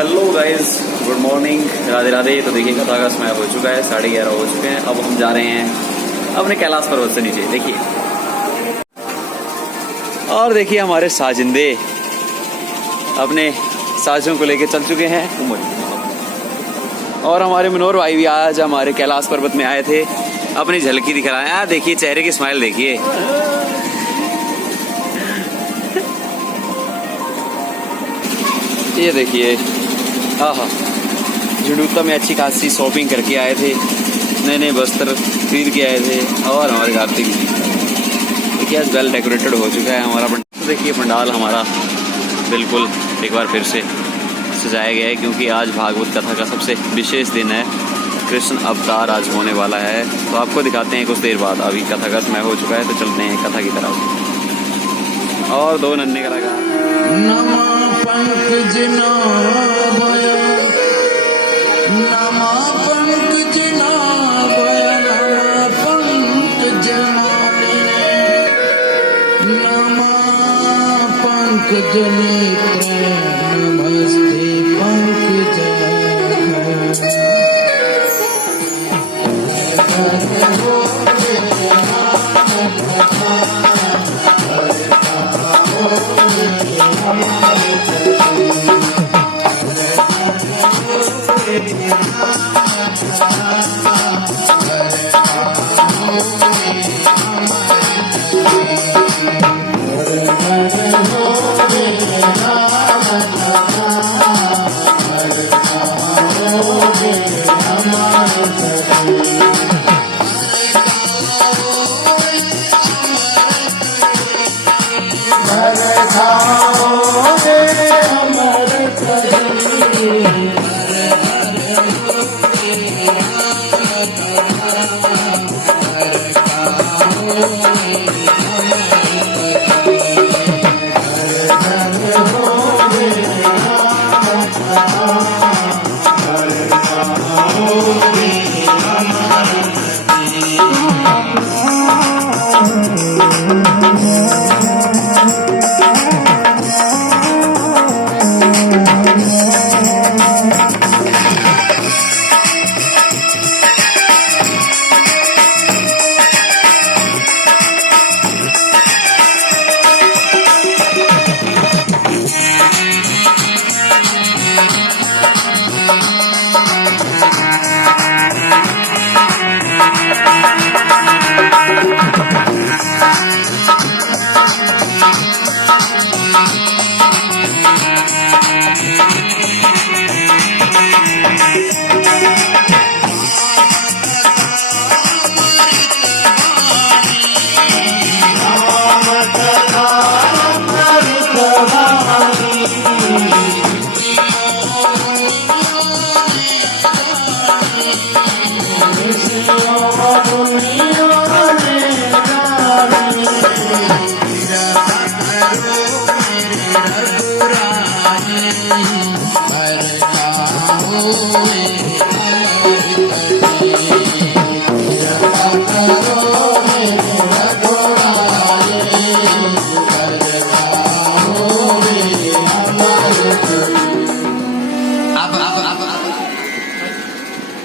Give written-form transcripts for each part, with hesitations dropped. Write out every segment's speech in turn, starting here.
Hello guys, good morning, Radhe Radhe. तो देखिए कथा का समय हो चुका है, 11:30 हो चुके हैं। अब हम जा रहे हैं अपने कैलाश पर्वत से नीचे। देखिए, और देखिए हमारे साजिंदे अपने साजियों को लेके चल चुके हैं। और हमारे मनोहर भाई भी आज हमारे कैलाश पर्वत में आए थे, अपनी झलकी दिखा रहे हैं। देखिए चेहरे की स्माइल देखिए। ये देखिए, आहा, झुंडूता में अच्छी खासी शॉपिंग करके आए थे, नए नए वस्त्र खरीद के आए थे। और हमारे कार्तिक जी देखिए आज वेल डेकोरेटेड हो चुका है हमारा पंडाल। देखिए पंडाल हमारा बिल्कुल एक बार फिर से सजाया गया है, क्योंकि आज भागवत कथा का सबसे विशेष दिन है। कृष्ण अवतार आज होने वाला है, तो आपको दिखाते हैं कुछ देर बाद। अभी कथा का समय हो चुका है, तो चलते हैं कथा की तरफ। और दो नन्हे कलाकार पंकज नाभय नमा पंकज नाभय पंकज नमा पंकज नेत्र नमस्ते पंकज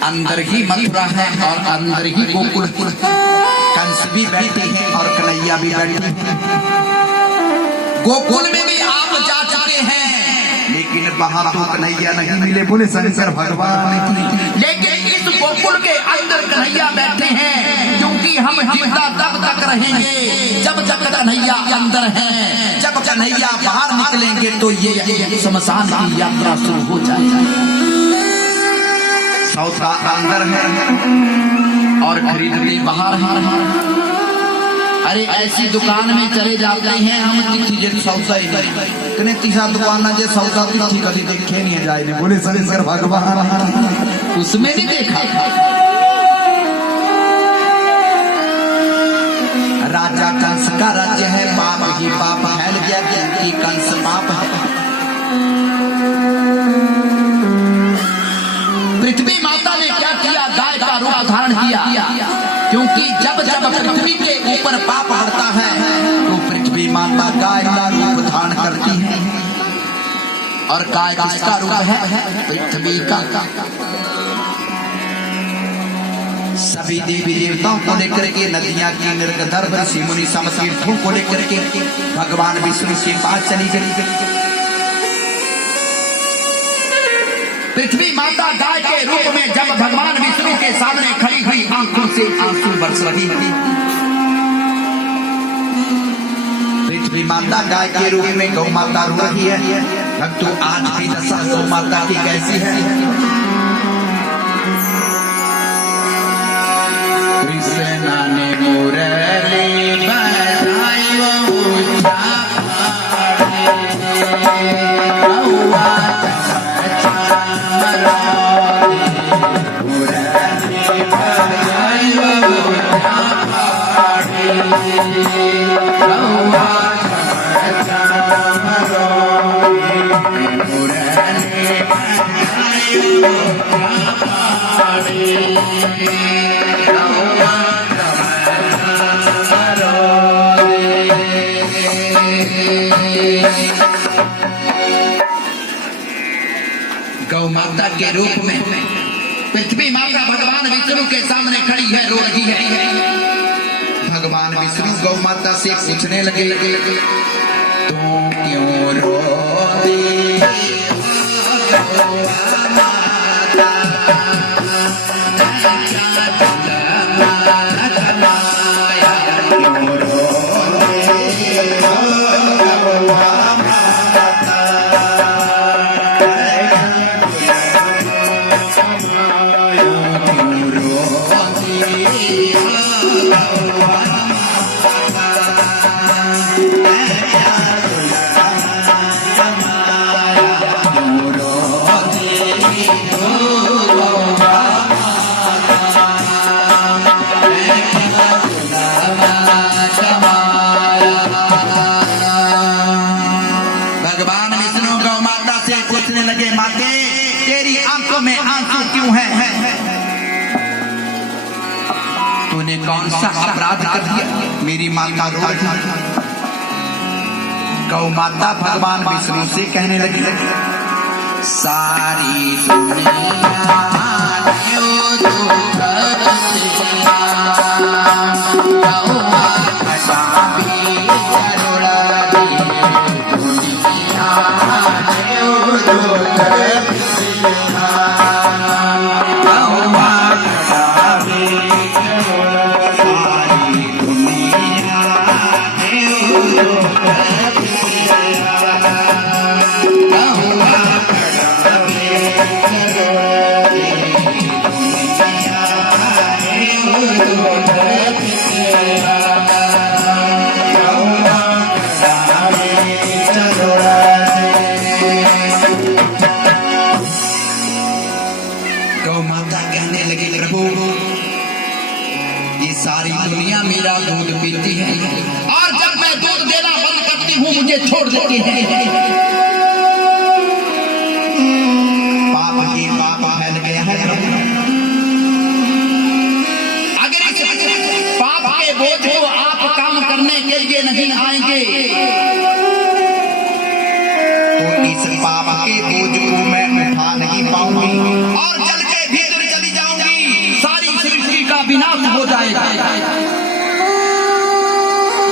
अंदर ही मथुरा है और अंदर ही गोकुल। कंस भी बैठे हैं और कन्हैया भी बैठे हैं। गोकुल में भी आप जा चुके हैं, लेकिन वहां तो कन्हैया नहीं मिले, बोले शंकर भगवान की। लेकिन इस गोकुल के अंदर कन्हैया बैठे हैं, क्योंकि हम जिंदा तब तक रहेंगे जब तक कन्हैया अंदर है। जब कन्हैया बाहर निकलेंगे तो ये शमशान की यात्रा शुरू हो जाएगी। सौदा अंदर है और खरीदनी बाहर है। अरे ऐसी दुकान में चले जाते हैं हम, तिथि सौदा ही नहीं तीसरा दुकान जे सौदा तिथि कभी देखे नहीं जाए, बोले शंकर भगवान उसमें नहीं देखा। राजा कंस का राज्य है, पाप ही पाप फैल गया, क्योंकि कंस पाप है। पृथ्वी माता ने क्या किया, गाय का रूप धारण किया, क्योंकि जब जब पृथ्वी के ऊपर पाप बढ़ता है तो पृथ्वी माता गाय का रूप धारण करती है। और गाय किसका रूप है? पृथ्वी का। सभी देवी देवताओं को लेकर के, नदियां की निर्गधर्भ ऋषि मुनि समतीर्थों को लेकर के भगवान विष्णु के पास चली गई। पृथ्वी माता गाय के रूप में जब भगवान विष्णु के सामने खड़ी हुई, आंखों से आंसू बरस रही थी। पृथ्वी माता गाय के रूप में गौ माता रो रही है। भक्तों, आज भी दशा गौ माता की कैसी है? कृष्ण ने मुरली बजाई वो गौ माता के रूप में पृथ्वी माता भगवान विष्णु के सामने खड़ी है, रो रही है। भगवान विष्णु गौ माता से पूछने लगे, तू क्यों रोती कौन सा अपराध कर दिया? मेरी माता रो रही है। गौ माता भगवान विष्णु से कहने लगी, सारी दुनिया छोड़ देती है। पाप ही पाप फैल गया है। अगर इस पाप के बोझ को आप काम करने के लिए नहीं आएंगे तो इस पाप के बोझ को मैं उठा नहीं पाऊंगी और जल के भीतर चली जाऊंगी। सारी सृष्टि का विनाश हो जाएगा।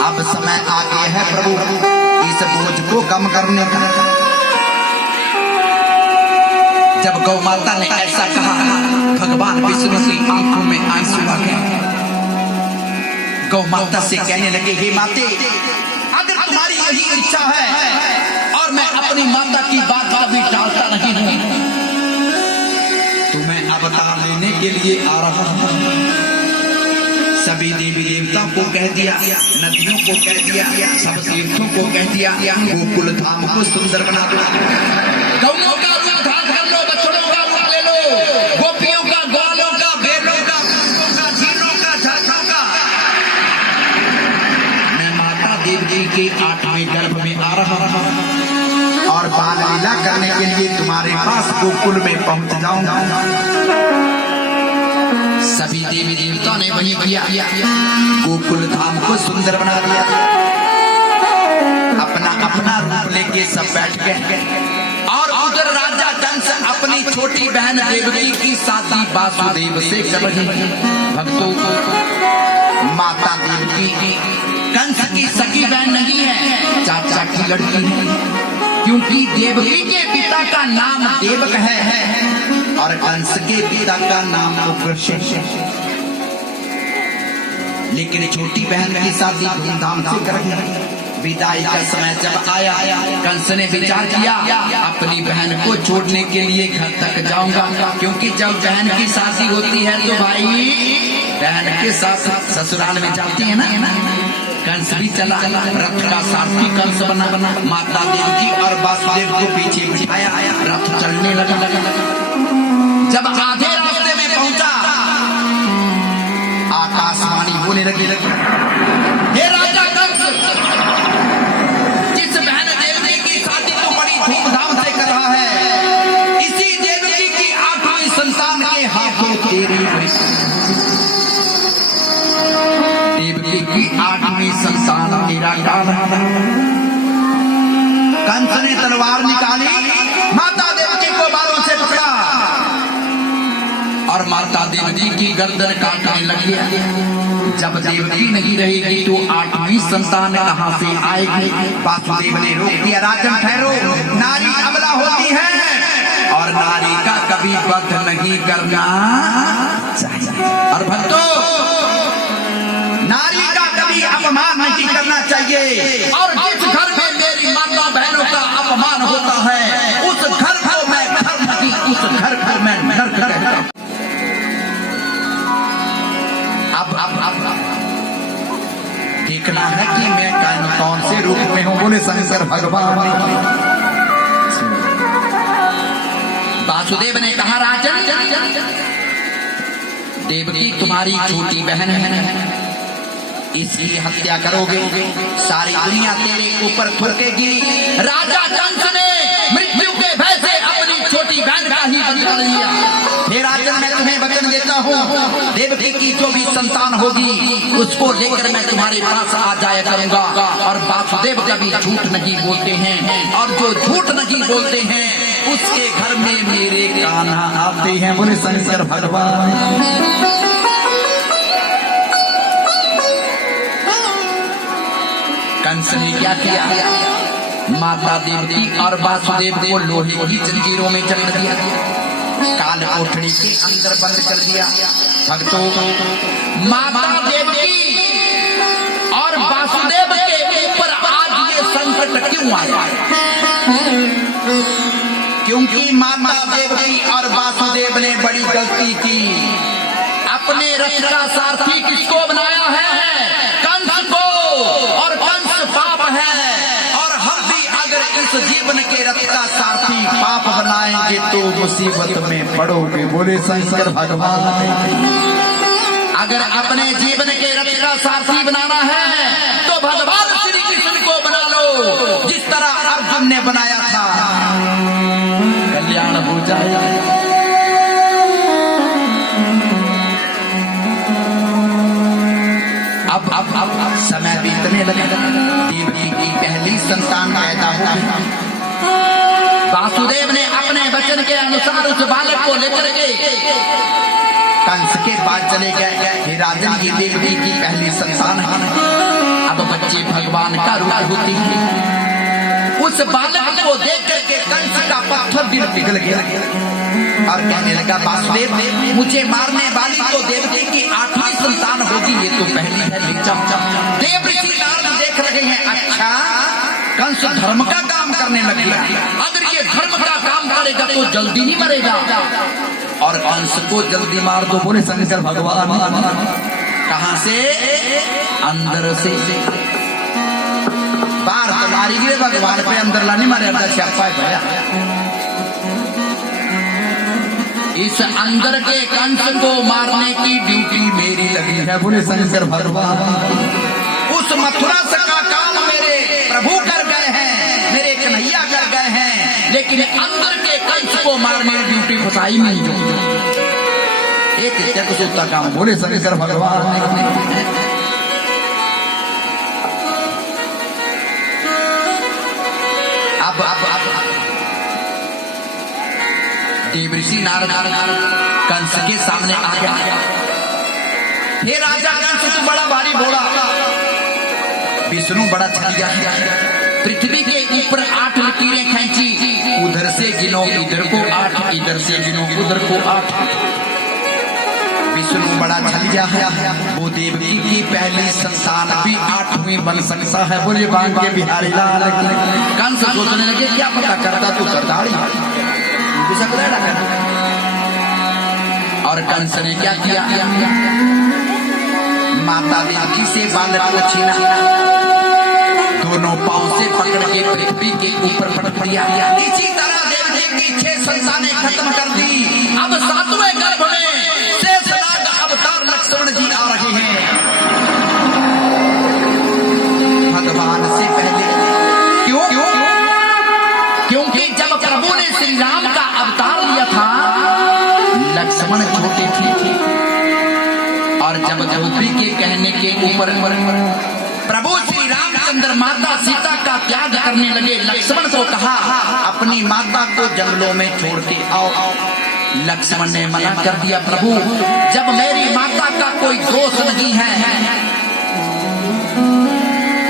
अब समय आ गया है प्रभु इस बोझ को कम करने का। जब गौ माता ने ऐसा कहा, भगवान विष्णु की आंखों में आंसू आ गए। गौ माता से कहने लगे, हे माते, अगर तुम्हारी यही इच्छा है और मैं अपनी माता की बात का भी टालता नहीं हूं, तो मैं अवतार लेने के लिए आ रहा हूं। सभी देवी देवताओं को कह दिया, नदियों को कह दिया, सब तीर्थों को कह दिया, गोकुल धाम को सुंदर बना दो। गौओं का रूप धारण कर लो, बछड़ों का रूप ले लो, गोपियों का, ग्वालों का, बैलों का, झीलों का, झांझों का। मैं माता देवी के 8वें गर्भ में आ रहा हूं और बाल लीला करने के लिए तुम्हारे पास गोकुल में पहुंच जाऊंगा। सभी देवी देवताओं ने वही किया, गोकुल धाम को सुंदर बना दिया। अपना अपना रूप लेके सब बैठ गए और छोटी बहन देवकी की शादी वासुदेव से कर रही है। भक्तों, माता देवकी कंस की सगी बहन नहीं है, चाचा की लड़की है, क्योंकि देवकी के पिता का नाम देवक है और कंस के पिता का नाम उग्रसेन है। लेकिन छोटी बहन की शादी धूमधाम से कर रही। विदाई का समय जब आया, कंस ने विचार किया अपनी बहन को छोड़ने के लिए घर तक जाऊंगा, क्योंकि जब बहन की शादी होती है तो भाई बहन के साथ ससुराल में जाती है ना। कंस भी चला, रथ का सारथी कंस बना, माता देवकी और वासुदेव को पीछे बिठाया, रथ चलने लगा। जब आधे रास्ते में पहुंचा, आकाशवाणी बोले लगी, हे राजा कंस, जिस बहन देवकी की शादी तो बड़ी धूमधाम से कर रहा है, इसी देवकी की 8वीं संतान के हाथों तेरी देवकी की 8वीं संतान तेरा काल। कंस ने तलवार निकाली, माता देवकी को बालों से पकड़ा और माता देवकी की गर्दन काटने लग गया। जब देवकी नहीं रहेगी तो 8वीं संतान कहां से आएगी? वासुदेव ने रोक दिया, राजन ठहरो, नारी अबला होती है और नारी का कभी वध नहीं करना चाहिए। और भक्तों, नारी का कभी अपमान नहीं करना चाहिए, और जिस घर में मेरी माता बहनों का अपमान होता है उस घर को मैं घर नहीं, उस घर को मैं नर्क कहता हूं। अब देखना है कि मैं कौन से रूप में हूं। बोले शंकर भगवान। वासुदेव ने कहा, राजन, देवकी तुम्हारी छोटी बहन है, इसकी हत्या करोगे, सारी दुनिया तेरे ऊपर थूकेगी। राजा कंस ने मृत्यु के भय से अपनी छोटी बहन का ही वध कर लिया। हे राजन, मैं तुम्हें वचन देता हूँ, देवकी की जो भी संतान होगी उसको लेकर मैं तुम्हारे पास आ जाया करूंगा। और वासुदेव कभी झूठ नहीं बोलते हैं, और जो झूठ नहीं बोलते हैं उसके घर में मेरे कान्हा आते हैं। बोले शंकर भगवान। कंस ने क्या किया? माता देवकी और वासुदेव को लोहे की जंजीरों में जकड़ दिया, काल कोठरी के अंदर बंद कर दिया। भक्तों, माता देवकी और वासुदेव के ऊपर आज ये संकट क्यों आया? क्योंकि माता देवकी और वासुदेव ने बड़ी गलती की। अपने रथ का सारथी किसको बनाया है? कंस को। और कंस पाप है, और हम भी अगर इस जीवन के रथ का सारथी पाप बनाएंगे तो मुसीबत में पड़ोगे। बोले शंकर भगवान। अगर अपने जीवन के रथ का सारथी बनाना है तो भगवान श्री कृष्ण को बना लो, जिस तरह अर्जुन ने बनाया था, कल्याण हो जाए। अब समय बीतने लगा, देवकी की पहली संतान पैदा हो गई। वासुदेव ने अपने वचन के अनुसार उस बालक को लेकर के कंस के पास चले गए। हे राजन, की देवकी की पहली संतान है, अब बच्चे भगवान का रूप होती है। उस बालक को देख करके कंस का पत्थर दिल पिघल गया और कहने लगा, वासुदेव, मुझे मारने वाली तो देवकी की 8वीं संतान होगी, ये तो पहली है। देवऋषि नारद देख रहे हैं, अच्छा कंस धर्म का काम करने लग गया। अगर ये धर्म का काम करेगा तो जल्दी नहीं मरेगा, और कंस को जल्दी मार दो। बोले शंकर भगवान। कहां से? अंदर से। बाहर तो मारी गए भगवान पे, अंदर लाने मारे छापा भया। इस अंदर के कंस को मारने की ड्यूटी मेरी लगी है। बोले शंकर भगवान। उस मथुरा का काम मेरे प्रभु कर गए हैं, मेरे कन्हैया कर गए हैं, लेकिन अंदर के कंस को मारने की ड्यूटी फसाई नहीं जो एक जग सोता काम। बोले शंकर भगवान। अब देवर्षि नारद कंस के सामने आ गया। हे राजा कंस, तू बड़ा भारी भोला, विष्णु बड़ा छलिया है। पृथ्वी के ऊपर 8 लकीरें खींची, उधर से गिनो इधर को 8, इधर से गिनो उधर को 8। विष्णु बड़ा छलिया है, वो देवकी की पहली संतान भी 8वीं बन सकता है। बोले बांग के बिहारी लाल की। कंस सोचने लगे क्या पता करता तू करताड़ी और कंस ने क्या किया, माता देवकी से बालक को छीना, दोनों पांव से पकड़ के पृथ्वी के ऊपर पटक दिया। इसी तरह देवकी की 6 संतानें खत्म कर दी। अब 7वें गर्भ में शेषनाग अवतार लक्ष्मण जी आ रहे हैं। भगवान से पहले क्यों? क्योंकि जब प्रभु ने श्री राम का अवतार लिया था, लक्ष्मण छोटे थे और जब द्रौपदी के कहने के ऊपर प्रभु श्री रामचंद्र माता सीता का त्याग करने लगे, लक्ष्मण को कहा अपनी माता को जंगलों में छोड़ के आओ। लक्ष्मण ने मना कर दिया, प्रभु जब मेरी माता का कोई दोष नहीं है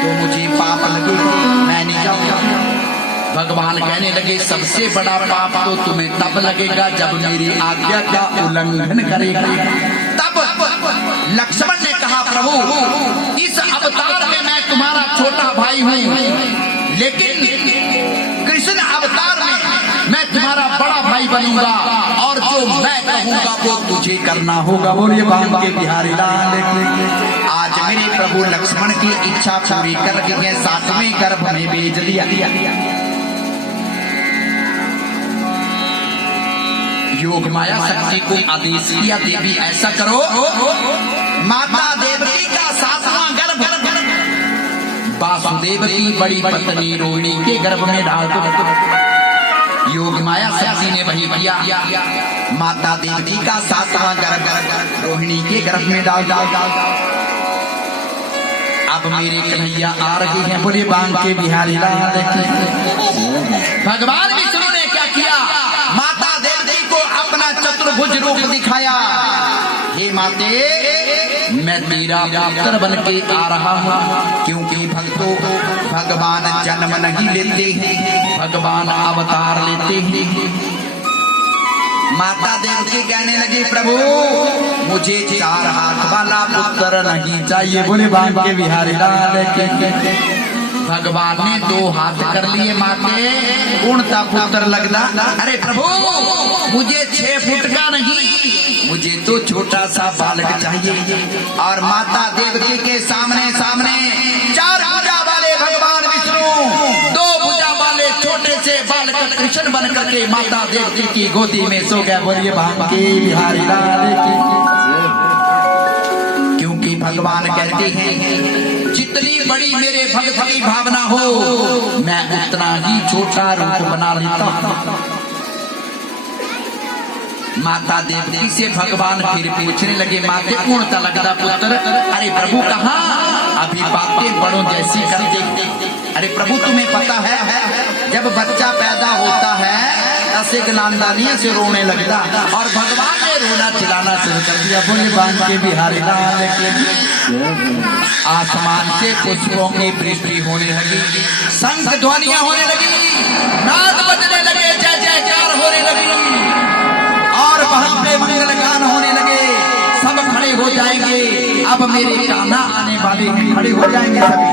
तो मुझे पाप लगे, मैं नहीं जाऊंगा। भगवान कहने लगे सबसे बड़ा पाप तो तुम्हें तब लगेगा जब मेरी आज्ञा का उल्लंघन करेगा। तब लक्ष्मण ने कहा, प्रभु इस अवतार में मैं तुम्हारा छोटा भाई हूँ, लेकिन कृष्ण अवतार में मैं तुम्हारा बड़ा भाई बनूंगा और जो मैं कहूँगा वो तुझे करना होगा। बोलिए बांग के बिहारी लाल की। आज मेरे प्रभु लक्ष्मण की इच्छा पूरी कर दी है, 7वें गर्भ में भेज दिया। योग माया शक्ति को आदेश किया, देवी ऐसा करो, माता देवकी का 7वां गर्भ वासुदेव की बड़ी पत्नी रोहिणी के गर्भ में डाल दो। योग माया शक्ति ने वही किया, माता देवकी का 7वां गर्भ रोहिणी के गर्भ में डाल। अब मेरे कन्हैया आ रहे हैं। बोले बांग के बिहारी लाल की। भगवान विष्णु ने क्या किया, माता देवकी को अपना चतुर्भुज रूप दिखाया। हे माते, मैं तेरा पुत्र बन के आ रहा हूँ, क्योंकि भक्तों भगवान जन्म नहीं लेते हैं, भगवान अवतार लेते हैं। माता देवकी कहने लगी, प्रभु मुझे 4 हाथ वाला पुत्र नहीं चाहिए। बोले बांग के बिहारी लाल की। भगवान ने 2 हाथ कर लिए, माते पूर्णता पुत्र लगना। अरे प्रभु मुझे 6 फुट का नहीं, मुझे तो छोटा सा बालक चाहिए। और माता देवकी के सामने 4 भुजा वाले भगवान विष्णु 2 भुजा वाले छोटे से बालक कृष्ण बन करके माता देवकी की गोदी में सो गया। बोलिए भांग के बिहारी लाल की। क्योंकि भगवान कहते हैं जितनी बड़ी मेरे भक्त की भावना हो, मैं उतना ही छोटा रूप बना लेता हूँ। माता देवकी से भगवान फिर पूछने लगे, माते पूर्णता लगता पुत्र। अरे प्रभु कहाँ, अभी बातें बड़ों जैसी करते। अरे प्रभु तुम्हें पता है जब बच्चा पैदा होता है ऐसे गलांदानियों से रोने लगता, और भगवान ने रोना चिल्लाना शुरू कर दिया। बोले बांग के बिहारी लाल के। आसमान से पुष्पों की वृष्टि होने लगी, शंख ध्वनियां होने लगी, नाद बजने लगे, जय जयकार होने लगी, और वहां पे मंगल गान होने लगे। सब खड़े हो जाएंगे, अब मेरे कान्हा आने वाले खड़े हो जाएंगे सभी।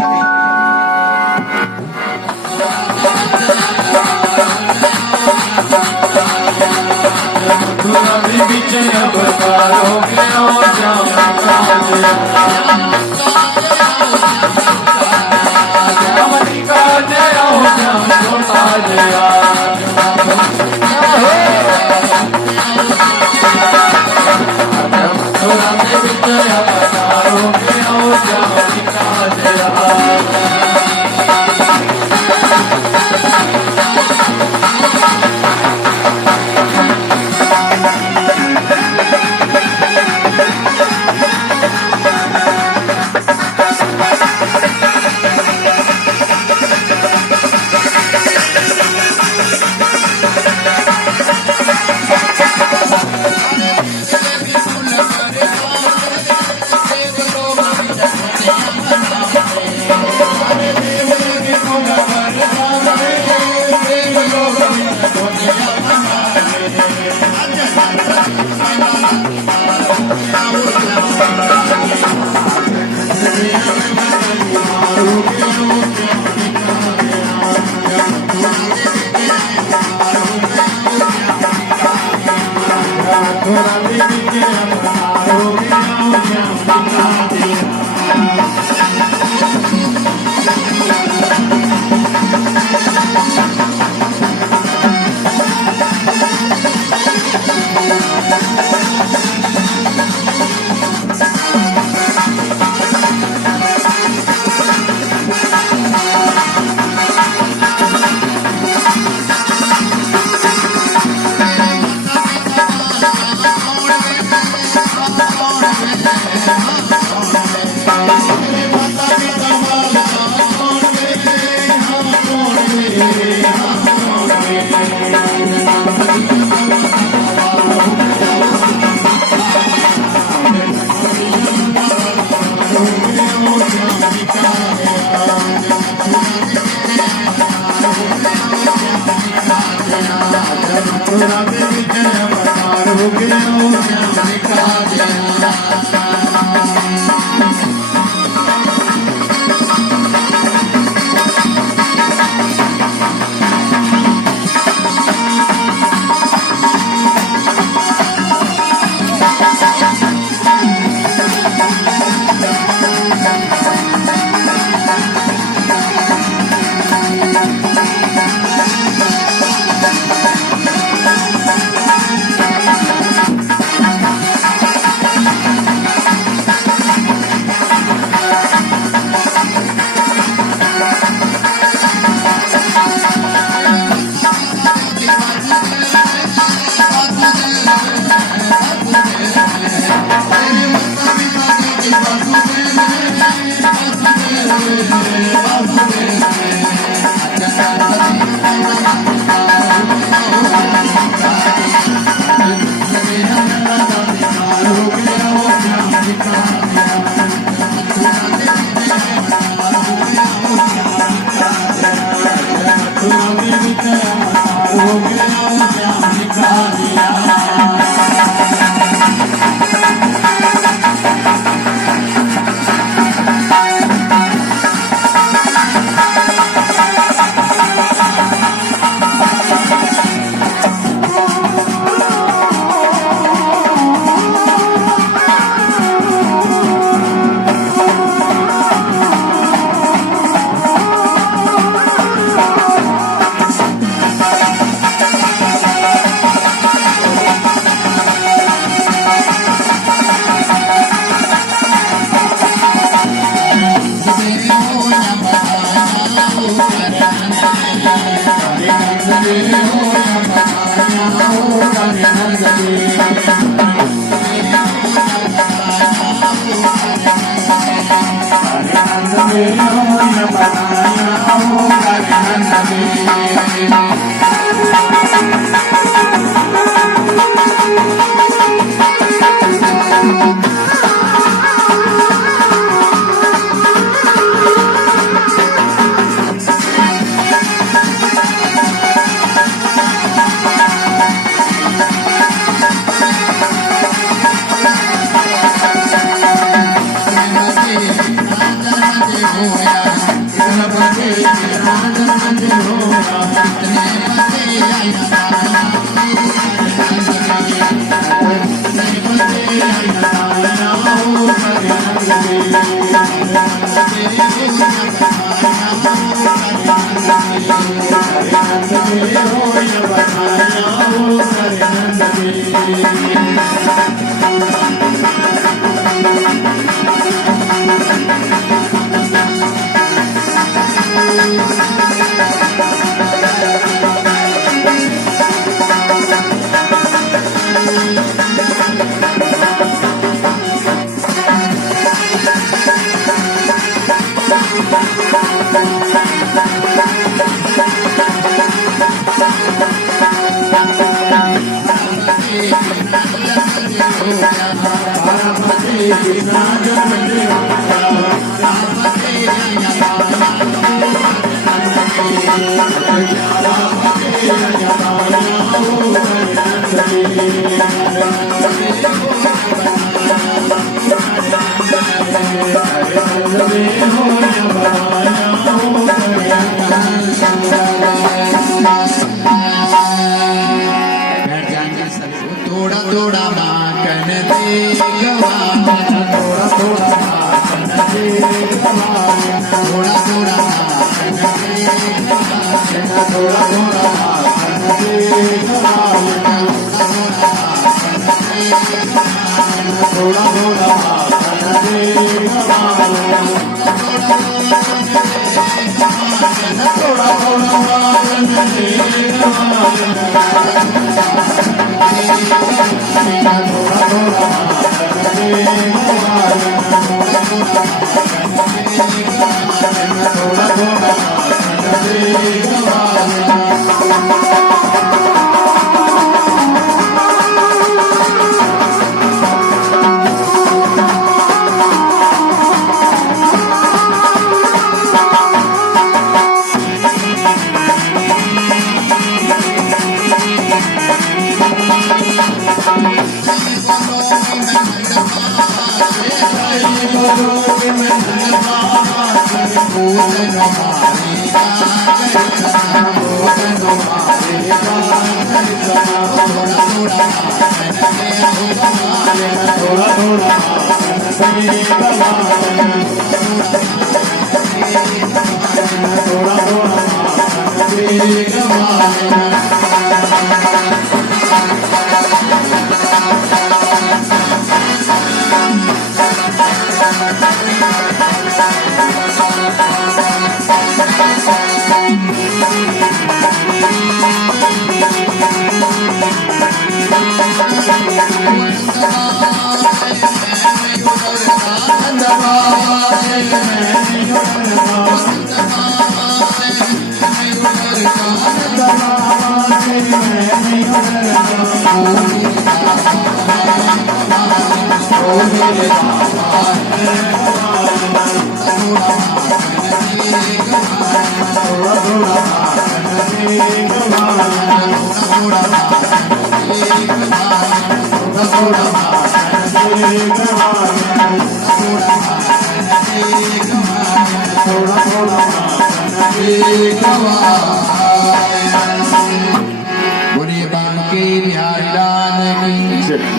थोड़ा माखन दे गवाना, थोड़ा थोड़ा माखन दे गवाना, थोड़ा थोड़ा माखन दे गवाना, थोड़ा थोड़ा माखन दे गवाना, थोड़ा थोड़ा माखन दे गवाना, थोड़ा थोड़ा माखन दे बोलिए बांके बिहारी लाल की।